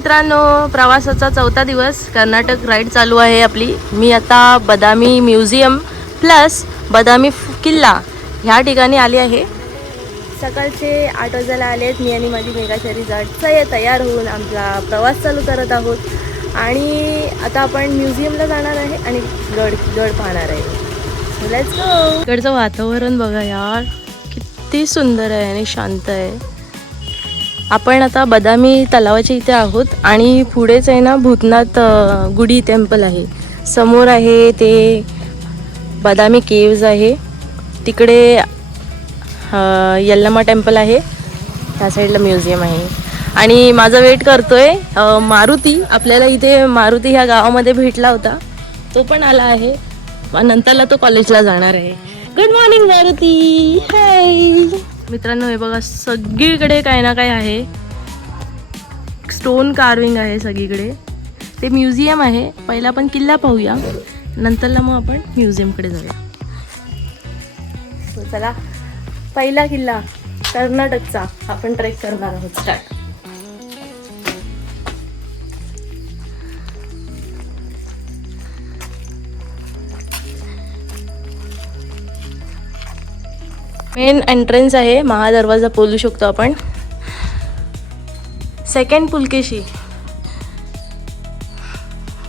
मित्रांनो, प्रवासाचा चौथा दिवस कर्नाटक राईड चालू आहे आपली. मी आता बदामी म्युझियम प्लस बदामी किल्ला ह्या ठिकाणी आली आहे. सकाळचे 8 वाजायला आले आहेत. मी आणि माझी मेघाचारी जाट तयार होऊन आमचा प्रवास चालू करत आहोत आणि आता आपण म्युझियमला जाणार आहे आणि गड पाहणार आहे. Let's go. इकडचं वातावरण बघा यार, किती सुंदर आहे आणि शांत आहे. आपण आता बदामी तलावाच्या इथे आहोत आणि पुढेच आहे ना भूतनाथ गुडी टेम्पल आहे. समोर आहे ते बदामी केव्ज आहे. तिकडे यल्लमा टेम्पल आहे. त्या साईडला म्युझियम आहे आणि माझा वेट करतोय मारुती. आपल्याला इथे मारुती ह्या गावामध्ये भेटला होता, तो पण आला आहे. नंतरला तो कॉलेजला जाणार आहे. Good morning Maruti. हाय मित्रांनो, हे बघा सगळीकडे काय ना काय आहे. स्टोन कार्विंग आहे सगळीकडे. ते म्युझियम आहे. पहिला आपण किल्ला पाहूया, नंतरला मग आपण म्युझियमकडे जाऊया. so, चला, पहिला किल्ला कर्नाटकचा आपण ट्रेक करणार आहोत. स्टार्ट. मेन एंट्रन्स आहे, महादरवाजा बोलू शकतो आपण. सेकंड पुलकेशी,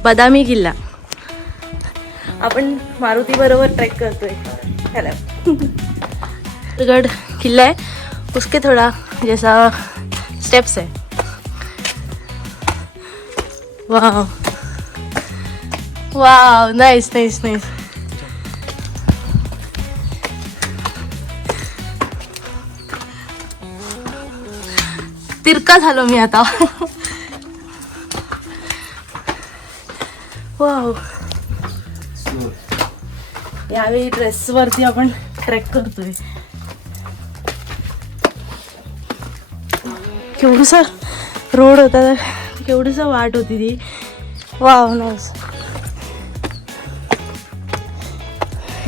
बदामी किल्ला. आपण मारुती बरोबर ट्रेक करतोय. हॅलो. गड किल्ला है, उसके थोड़ा जैसा स्टेप्स है. Wow wow, nice nice nice. तिरका झालो मी आता. वाव. यावेळी ड्रेसवरती आपण ट्रेक करतोय. केवढंसं रोड होता, केवढीसं वाट होती ती. Wow, nice.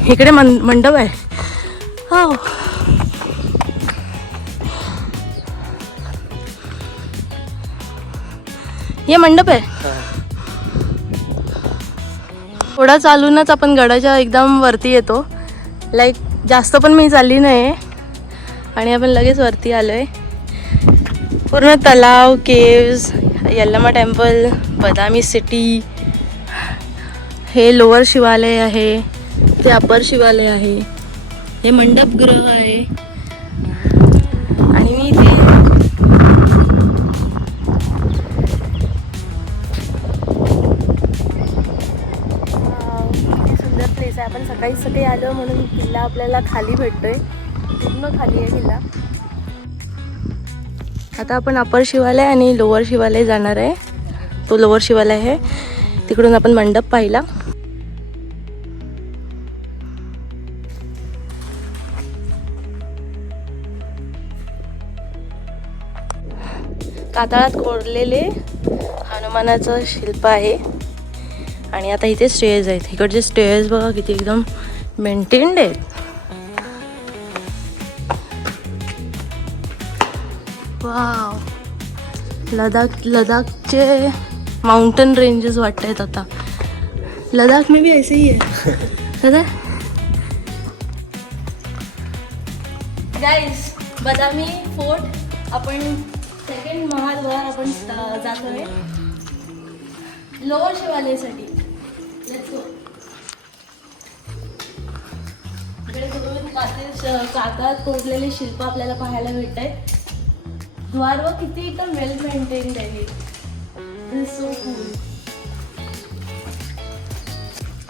इकडे मंडप आहे. हो, हे मंडप आहे. थोडा चालूनच आपण गडाच्या एकदम वरती येतो. लाईक जास्त पण मी चालली नाही आणि आपण लगेच वरती आलोय. पूर्ण तलाव, केव्ज, यल्लमा टेम्पल, बदामी सिटी. हे लोअर शिवालय आहे, ते अपर शिवालय आहे, हे मंडपगृह आहे. आणि मी इथे आपण सकाळी सकाळी आलो म्हणून किल्ला आपल्याला खाली भेटतोय. पूर्ण खाली आहे किल्ला. आता आपण अपर शिवालय आणि लोअर शिवालय जाणार आहे. तो लोअर शिवालय आहे, तिकडून आपण मंडप पाहिला. कातळात कोरलेले हनुमानाचं शिल्प आहे. आणि आता इथे स्टेअर्स आहेत. इकडचे स्टेअर्स बघा किती एकदम मेंटेन्ड आहेत. वाव. लडाखचे माउंटेन रेंजेस वाटत आहेत आता. लडाख में भी ऐसे ही है दादा. गाइस, बदामी फोर्ट आपण सेकंड महाद्वार आपण जातोय लोअर शिवालयासाठी. Let's go. इकडे दोन कातळात कोरलेले शिल्प आपल्याला पाहायला भेटत आहेत. द्वार व किती एकदम वेल मेंटेन्ड आहे. So cool.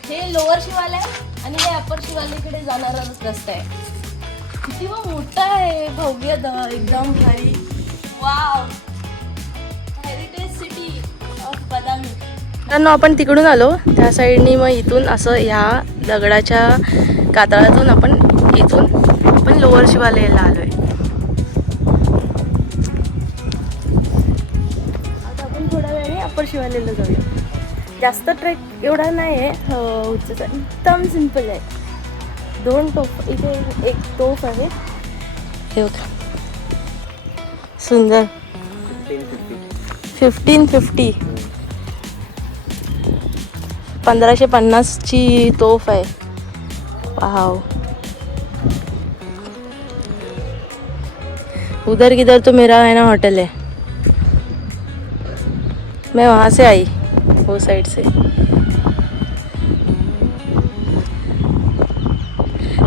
हे लोअर शिवालय आणि हे अपर शिवालयाकडे जाणारा रस्ता आहे. किती मोठा आहे, भव्य एकदम भारी. वाव. हेरिटेज सिटी ऑफ बदामी. तर आपण तिकडून आलो त्या साईडनी, मग इथून असं ह्या दगडाच्या कातळातून आपण लोअर शिवालयाला आलोय. आता आपण थोड्या वेळाने अपर शिवालयाला जाऊया. जास्त ट्रेक एवढा नाही आहे उंचीचा, एकदम सिंपल आहे. 2 तोफ, इथे एक तोफ आहे. हे बघा, सुंदर. 1550 1550ची तोफ आहे. वाव. उधर किधर तो मेरा है ना होटल है. मैं वहाँ से आई, वो साइड से.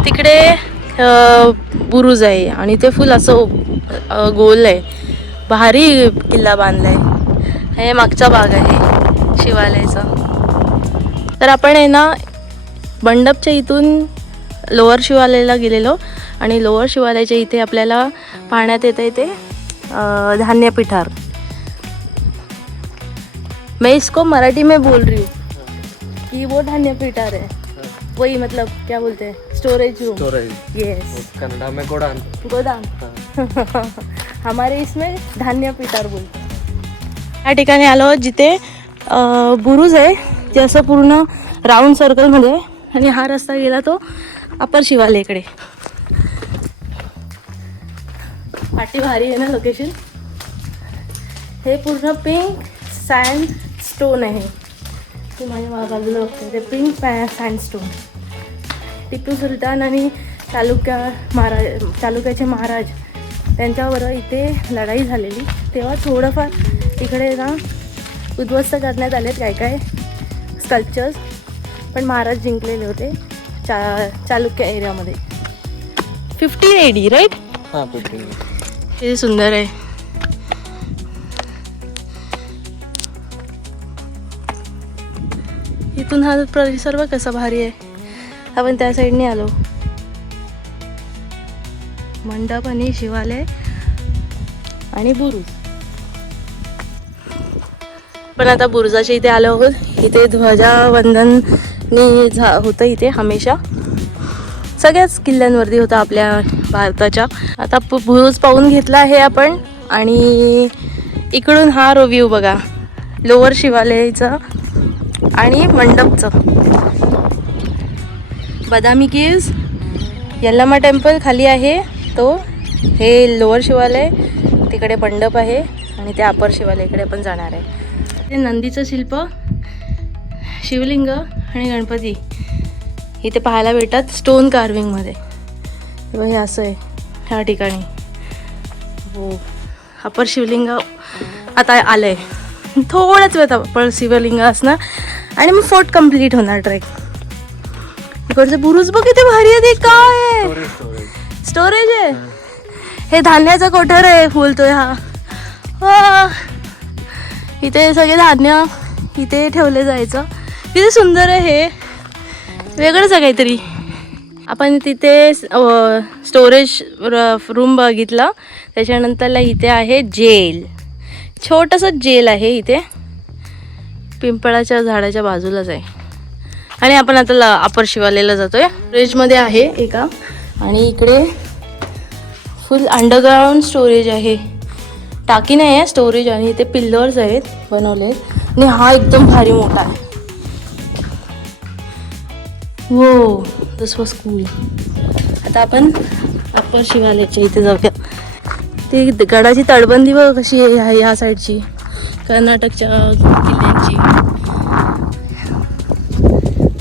तिकडे बुरुज आहे आणि ते फुल असं गोल आहे. भारी किल्ला बांधलाय. हे मागचा भाग आहे शिवालयाचा. तर आपण आहे ना मंडपच्या इथून लोअर शिवालयाला गेलेलो आणि लोअर शिवालयाच्या इथे आपल्याला पाहण्यात येतं इथे धान्य पिठार. मैं इसको मराठी में बोल रही हूँ कि वो धान्य पिठार है. वही मतलब क्या बोलते हैं, स्टोरेज रूम. यस. कन्नड़ा में गोदाम. गोदाम. हमारे इसमें धान्य पिठार बोलते. या ठिकाणी आलो जिथे बुरुज आहे ते असं पूर्ण राऊंड सर्कलमध्ये आणि हा रस्ता गेला तो अपर शिवालयाकडे. पाठी भारी आहे ना लोकेशन. हे पूर्ण पिंक सँड स्टोन आहे. ते माझ्या बाजूला बघते ते पिंक सँडस्टोन. टिपू सुलतान आणि चालुक्याचे महाराज त्यांच्यावर इथे लढाई झालेली तेव्हा थोडंफार इकडे ना उद्ध्वस्त करण्यात आलेत काय काय स्कल्पचर्स, पण महाराज जिंकलेले होते चालुक्य एरियामध्ये. 15 AD राईट. हां 15. हे सुंदर आहे. इथून हा परिसर बघ कसा भारी आहे. आपण त्या साईडने आलो. मंडप आणि शिवालय आणि बुरुज. पण आता बुरुजाच्या इथे आलो आहोत. इथे ध्वजावंदन होतं इथे हमेशा. सगळ्याच किल्ल्यांवरती होतं आपल्या भारताच्या. आता बुरुज पाहून घेतला आहे आपण आणि इकडून हा व्ह्यू बघा लोअर शिवालयाचा आणि मंडपचं. बदामी केव्ज, यल्लमा टेम्पल खाली आहे तो. हे लोअर शिवालय, तिकडे मंडप आहे आणि त्या अपर शिवालयाकडे आपण जाणार आहे. ते नंदीचं शिल्प, शिवलिंग आणि गणपती इथे पाहायला भेटतात स्टोन कार्विंगमध्ये. हे असं आहे ह्या ठिकाणी. हो, अपर शिवलिंग आता आलं आहे. थोड्याच वेळात अपर शिवलिंग असणार आणि मग फोर्ट कम्प्लीट होणार ट्रेक. इकडचं बुरुज बघ किती भारी आहे. ते काय आहे, स्टोरेज आहे. हे धान्याचा कोठार आहे बोलतोय हा. इथे सगळे धान्य इथे ठेवले जायचं. किती सुंदर आहे हे, वेगळंच आहे काहीतरी. आपण तिथे स्टोरेज रूम बघितला. त्याच्यानंतरला इथे आहे जेल. छोटंसं जेल आहे इथे, पिंपळाच्या झाडाच्या बाजूलाच आहे. आणि आपण आता अपर शिवालयाला जातोय. स्टोरेजमध्ये आहे एका आणि इकडे फुल अंडरग्राऊंड स्टोरेज आहे. टाकी नाही आहे, स्टोरेज. आणि इथे पिल्लर्स आहेत बनवले आणि हा एकदम भारी मोठा आहे. हो, दिस वॉज कूल. आता आपण अपर शिवालयाच्या इथे जाऊया. ती गडाची तटबंदी बघ कशी आहे ह्या साईडची, कर्नाटकच्या किल्ल्यांची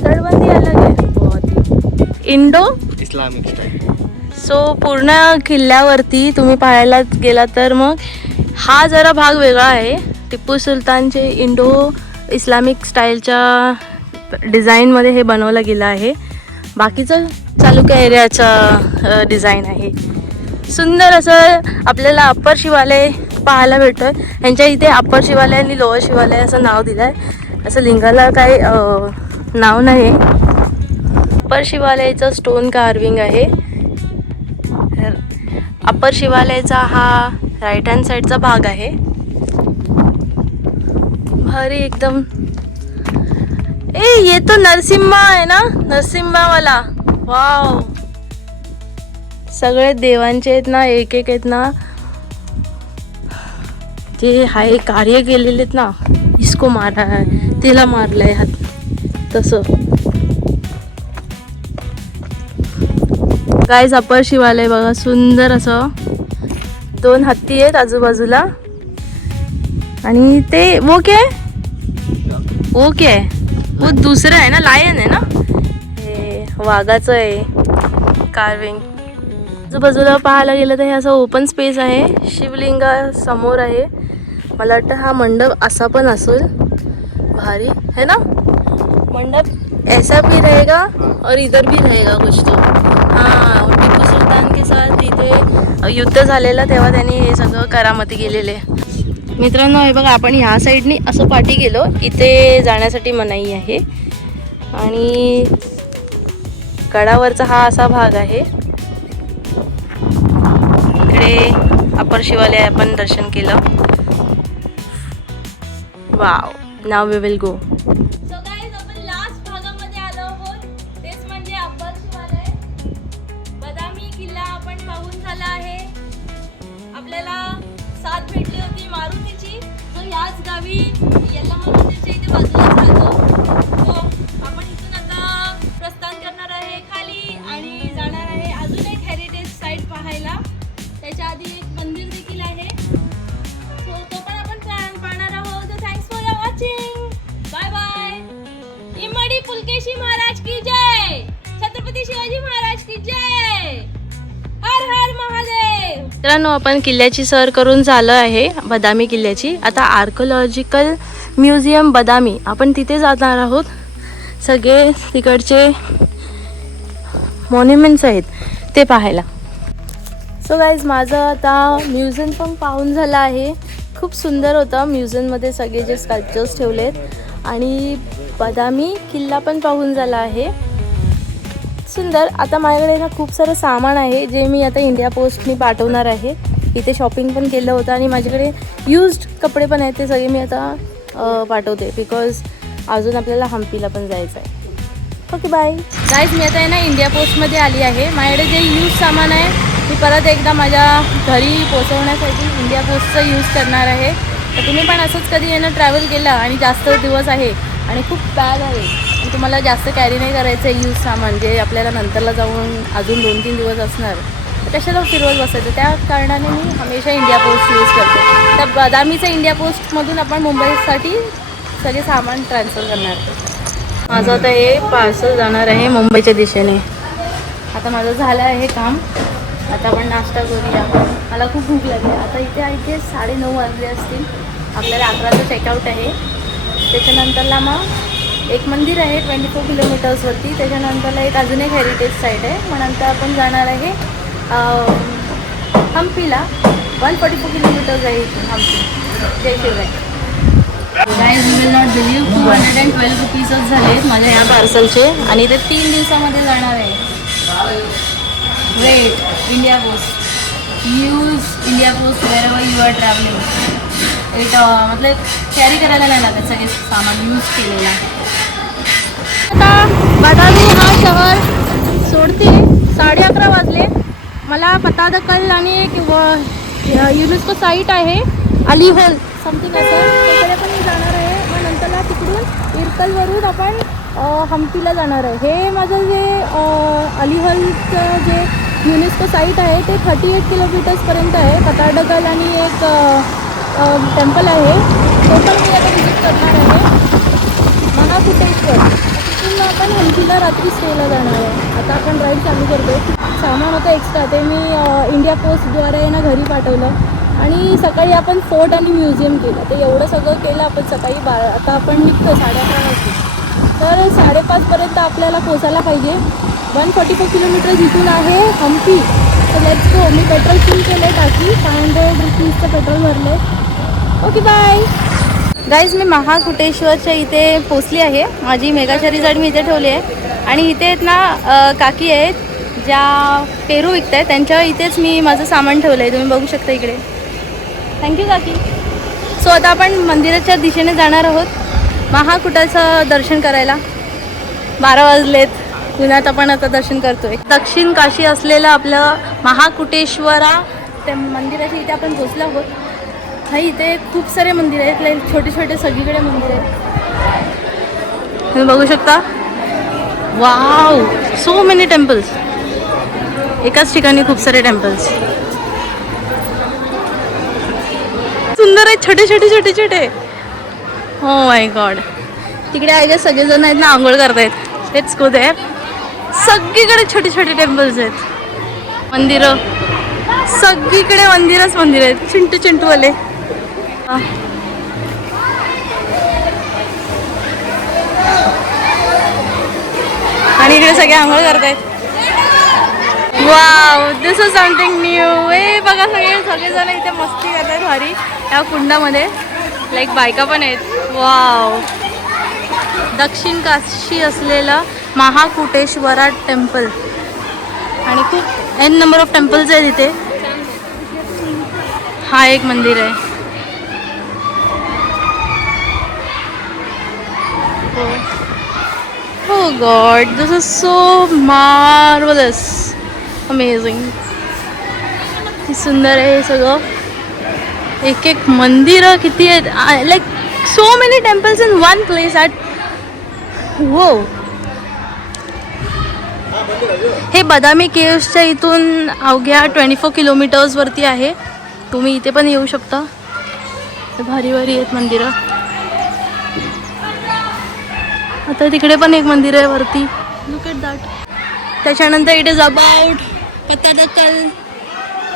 तटबंदी अलग आहे बहुत. Indo Islamic style. सो पूर्ण किल्ल्यावरती तुम्ही पाहायला गेला तर मग हा जरा भाग वेगळा आहे. टिपू सुलतानचे इंडो इस्लामिक स्टाईलच्या डिझाईनमध्ये हे बनवलं गेलं आहे. बाकीचं चालुक्य एरियाचा डिझाईन आहे. सुंदर असं आपल्याला अप्पर शिवालय पाहायला भेटतं. यांच्या इथे अप्पर शिवालय आणि लोअर शिवालय असं नाव दिलं आहे. असं लिंगाला काही नाव नाही. अप्पर शिवालयाचं स्टोन कार्विंग आहे. अप्पर शिवालयाचा हा राईट हँड साईडचा भाग आहे. भारी एकदम. ये तो नरसिम्हा आहे ना, नरसिम्हावाला. वाव, सगळे देवांचे आहेत ना, एक एक आहेत ना, जे हाय कार्य केलेले आहेत ना. इसको मारा, तिला मारलंय हात तसं. गाईज अप्पर शिवालय बघा, सुंदर असं. 2 हत्ती आहेत आजूबाजूला आणि ते वो क्या है? वो क्या है? वो दुसरं आहे ना, लायन आहे ना, हे वाघाचं आहे कार्विंग. बाजूला पाहायला गेलं तर हे असं ओपन स्पेस आहे, शिवलिंगा समोर आहे. मला वाटतं हा मंडप असा पण असेल, भारी है ना. मंडप ऐसा भी रहेगा और इधर भी रहेगा कुछ तो. हाँ, टिपू सुलतान के साथ इथे युद्ध झालेलं तेव्हा त्यांनी हे सगळं करामती केलेले. मित्रांनो हे बघा, आपण ह्या साईडनी असं पाठी गेलो, इथे जाण्यासाठी मनाई आहे. आणि गडावरचा हा असा भाग आहे. इकडे अप्पर शिवालय आपण दर्शन केलं. Wow, now we will go. So guys, आपण लास्ट भागामध्ये आलो आहोत, तेच म्हणजे अप्पर शिवालय. बदामी किल्ला आपण पाहून झाला आहे. आपल्याला साथ भेटली होती मारुतीची, जो याच गावी यल्लमा मंदिरच्या इथे बाजूलाच राहतो. तो आपण इथून आता प्रस्थान करणार आहे खाली आणि जाणार आहे अजून एक हेरिटेज साईट पाहायला. त्याच्या आधी एक मंदिर देखील आहे, तो पण आपण पाहणार आहोत. Thanks for your watching. Bye bye. Immadi Pulakeshi Maharaj की जय. छत्रपती शिवाजी महाराज की जय. हर हर महादेव. मित्रांनो, आपण किल्ल्याची सर करून झालं आहे, बदामी किल्ल्याची. आता आर्किओलॉजिकल म्युझियम बदामी, आपण तिथे जाणार आहोत. सगळे तिकडचे मॉन्युमेंट्स आहेत ते पाहायला. सो गाईज, माझं आता म्युझियम पण पाहून झालं आहे. खूप सुंदर होतं. म्युझियममध्ये सगळे जे स्कल्पचर्स ठेवलेत आणि बदामी किल्ला पण पाहून झाला आहे. सुंदर. आता माझ्याकडे ना खूप सारं सामान आहे जे मी आता इंडिया पोस्टनी पाठवणार आहे. इथे शॉपिंग पण केलं होतं आणि माझ्याकडे यूज्ड कपडे पण आहेत, ते सगळे मी आता पाठवते बिकॉज अजून आपल्याला हम्पीला पण जायचं आहे. Okay bye guys. मी आता आहे ना इंडिया पोस्टमध्ये आली आहे. माझ्याकडे जे यूज सामान आहे मी परत एकदा माझ्या घरी पोचवण्यासाठी इंडिया पोस्टचा यूज करणार आहे. तर तुम्ही पण असंच कधी येणं ट्रॅव्हल केलं आणि जास्त दिवस आहे आणि खूप बॅग आहे आणि तुम्हाला जास्त कॅरी नाही करायचं आहे यूज सामान, जे आपल्याला नंतरला जाऊन अजून 2-3 दिवस असणार, तर कशाला फिरवत बसायचं. त्या कारणाने मी हमेशा इंडिया पोस्ट यूज करते. तर बदामीचं इंडिया पोस्टमधून आपण मुंबईसाठी सगळे सामान ट्रान्सफर करणार. माझं आता हे पार्सल जाणार आहे मुंबईच्या दिशेने. आता माझं झालं आहे काम. आता आपण नाश्ता करूया. मला खूप भूक लागली. आता इथे 9:30 वाजले असतील. आपल्याला 11चं चेकआउट आहे. त्याच्यानंतरला मग एक मंदिर आहे 24 किलोमीटर्सवरती. त्याच्यानंतरला अजून एक हेरिटेज साईट आहे. मग नंतर आपण जाणार आहे हम्पीला. 144 किलोमीटर्स आहे इथून हम्पी. जय Shivray. Guys, you will not believe 212 रुपीजच झाले आहेत माझ्या ह्या पार्सलचे आणि ते 3 दिवसामध्ये जाणार आहे. Wait, India post. Use India post wherever you are travelling. मतलब कॅरी करायला नाही लागत सगळे सामान यूज केलेला. आता बदामी हा शहर सोडते. 11:30 वाजले. मला पतादकल आणि एक युनेस्को साईट आहे अलीहोल समथिंग असं, तिकडे पण मी जाणार आहे. मग नंतरला तिकडून इरकलवरून आपण हम्पीला जाणार आहे. हे माझं जे अलीहोलचं जे युनेस्को साईट आहे ते 38 किलोमीटर्सपर्यंत आहे. पताडकल आणि एक टेम्पल आहे, तो पण मी आता विजिट करणार आहे. महाकुटेश्वर. तिथून आपण हम्पीला रात्री स्टेला जाणार आहे. आता आपण राईड चालू करतो. सामान होतं एक्स्ट्रा, ते मी इंडिया पोस्टद्वारे आहे ना घरी पाठवलं. आणि सकाळी आपण फोर्ट आणि म्युझियम केलं. ते एवढं सगळं केलं आपण सकाळी. आता आपण निघतो 11:30 वाजता. तर 5:30पर्यंत आपल्याला पोचायला पाहिजे. 144 किलोमीटर्स इथून आहे हम्पी. तर लेट्स गो. मी पेट्रोल फुल केलं आहे, टाकी 500 रुपीजचं पेट्रोल भरलं आहे. Okay bye guys. मी महाकुटेश्वरच्या इथे पोचली आहे. माझी मेगाचरी जाड मी इथे ठेवली आहे आणि इथे आहेत ना काकी आहेत ज्या पेरू विकत आहेत. त्यांच्या इथेच मी माझं सामान ठेवलं आहे, तुम्ही बघू शकता इकडे. थँक्यू काकी. सो आता आपण मंदिराच्या दिशेने जाणार आहोत महाकुटाचं दर्शन करायला. 12 वाजलेत. पुण्यात आपण आता दर्शन करतोय. दक्षिण काशी असलेलं आपलं महाकुटेश्वरा त्या मंदिराच्या इथे आपण पोचलो आहोत. हा इथे खूप सारे मंदिर आहेत, लाईक छोटे छोटे सगळीकडे मंदिर आहेत, तुम्ही बघू शकता. Wow, so many temples. एकाच ठिकाणी खूप सारे टेम्पल्स. सुंदर आहेत, छोटे छोटे छोटे छोटे. हो माय गॉड. तिकडे आहे का सगळेजण आहेत ना आंघोळ करतायत. Let's go there. सगळीकडे छोटे छोटे टेम्पल्स आहेत, मंदिरं. सगळीकडे मंदिरच मंदिर आहेत, चिंटू चिंटूवाले. आणि इकडे सगळे आंघोळ करतायत. Wow, this is something new. ए बघा, सगळेजण इथे मस्ती करतात भारी या कुंडामध्ये. लाईक बायका पण आहेत. वाव. दक्षिण काशी असलेला महाकुटेश्वरा टेम्पल. आणि खूप एन नंबर ऑफ टेम्पल्स आहेत इथे. हा एक मंदिर आहे. Oh God, this is so marvelous, amazing. किती सुंदर आहे हे सगळं. एक एक मंदिरं किती आहेत. Like so many temples in one place at. हो. हे बदामी केव्सच्या इथून अवघ्या 24 किलोमीटर्सवरती आहे. तुम्ही इथे पण येऊ शकता. भारी भारी आहेत मंदिरं. आता तिकडे पण एक मंदिर आहे वरती. Look at that. त्याच्यानंतर इट इज अबाउट पत्तादकल.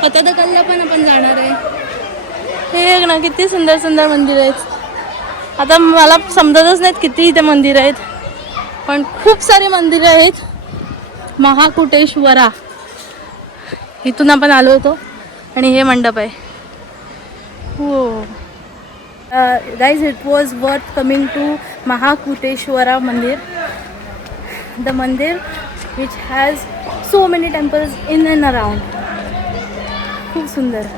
पत्तादकलला पण आपण जाणार आहे. हे ना किती सुंदर सुंदर मंदिर आहेत. आता मला समजतच नाहीत किती इथे मंदिर आहेत, पण खूप सारे मंदिरं आहेत. महाकुटेश्वरा इथून आपण आलो होतो आणि हे मंडप आहे. हो. Guys, it was worth coming to Mahakuteshwara Mandir, the mandir which has so many temples in and around. खूप सुंदर.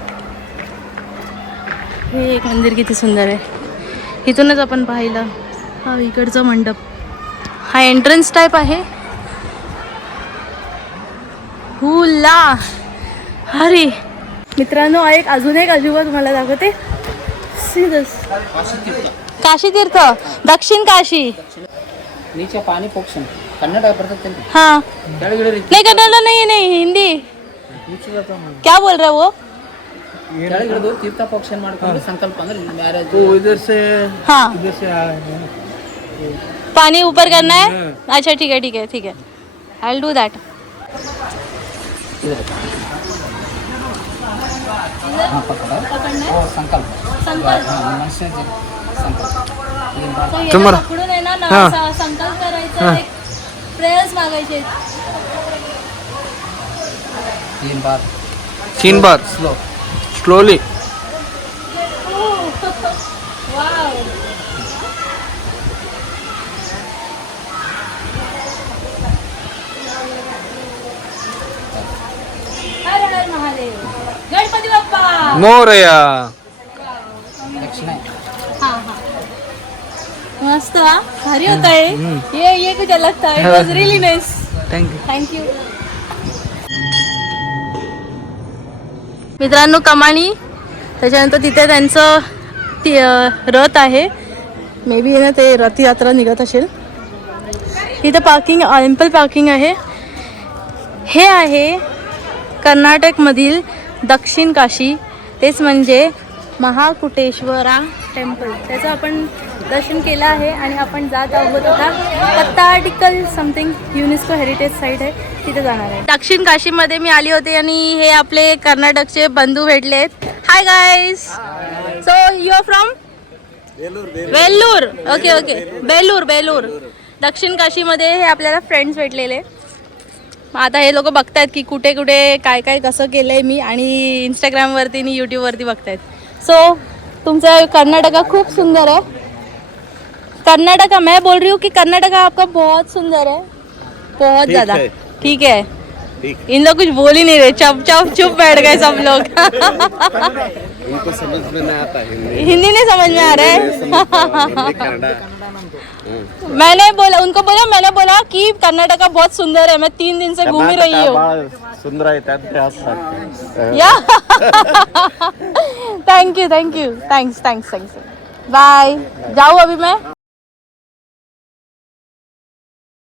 हे एक मंदिर किती सुंदर आहे. इथूनच आपण पाहिलं. हा इकडचा मंडप. हा एंट्रन्स टाईप आहे. हुला हरी. मित्रांनो, अजून एक अजिबात तुम्हाला दाखवते. काशी तीर्थ, दक्षिण काशी. नीचे पानी पोक्षण कन्नड़ हाँ नहीं कन्नड़ नहीं हिंदी. क्या बोल रहा है वो? तीर्थ पोक्षण संकल्प मैरिज इधर से हाँ इधर से पानी ऊपर करना है. अच्छा ठीक है ठीक है ठीक है. I will do that. समोर. पकडून आहे ना संकल्प करायचा. प्रेयर्स मागायचे. 3 बार स्लोली. वाव. हर हर महादेव. गणपती बाप्पा मोरया. हाँ हाँ मस्त. हा भारी होता है. ये कुछ अलग था. इट वाज रियली नाइस. Thank you. मित्रांनो, कमानी. त्याच्यानंतर तिथे त्यांचं रथ आहे. मे बी ना ते रथयात्रा निघत असेल. इथे पार्किंग, ॲम्पल पार्किंग आहे. हे आहे कर्नाटकमधील दक्षिण काशी, तेच म्हणजे महाकुटेश्वरा टेम्पल. त्याचं आपण दर्शन केलं आहे आणि आपण जात आहोत आता Pattadakal something UNESCO heritage site आहे, तिथे जाणार आहे. दक्षिण काशीमध्ये मी आली होते आणि हे आपले कर्नाटकचे बंधू भेटले आहेत. Hi guys. So you are from Vellore. Okay okay. Belur. दक्षिण काशीमध्ये हे आपल्याला फ्रेंड्स भेटलेले. आता हे लोक बघतायत की कुठे कुठे काय काय कसं केलं आहे मी, आणि इंस्टाग्रामवरती आणि यूट्यूबवरती बघतायत. सो तुमचं कर्नाटका खूप सुंदर है. कर्नाटका, मैं बोल रही हूँ कि कर्नाटका आपका बहुत सुंदर है, बहुत ज़्यादा. ठीक है. इन लोग कुछ बोल ही नहीं रहे, चुप बैठ गए सब लोग. उनको समझ में नहीं आता हिंदी नहीं समझ में आ रहा है. मैंने बोला कि कर्नाटका बहुत सुंदर है. मैं 3 दिन से घूम ही रही हूँ. सुंदर आहे त्यात या. Thank you. थैंक्स. बाय. जाऊँ अभी मैं.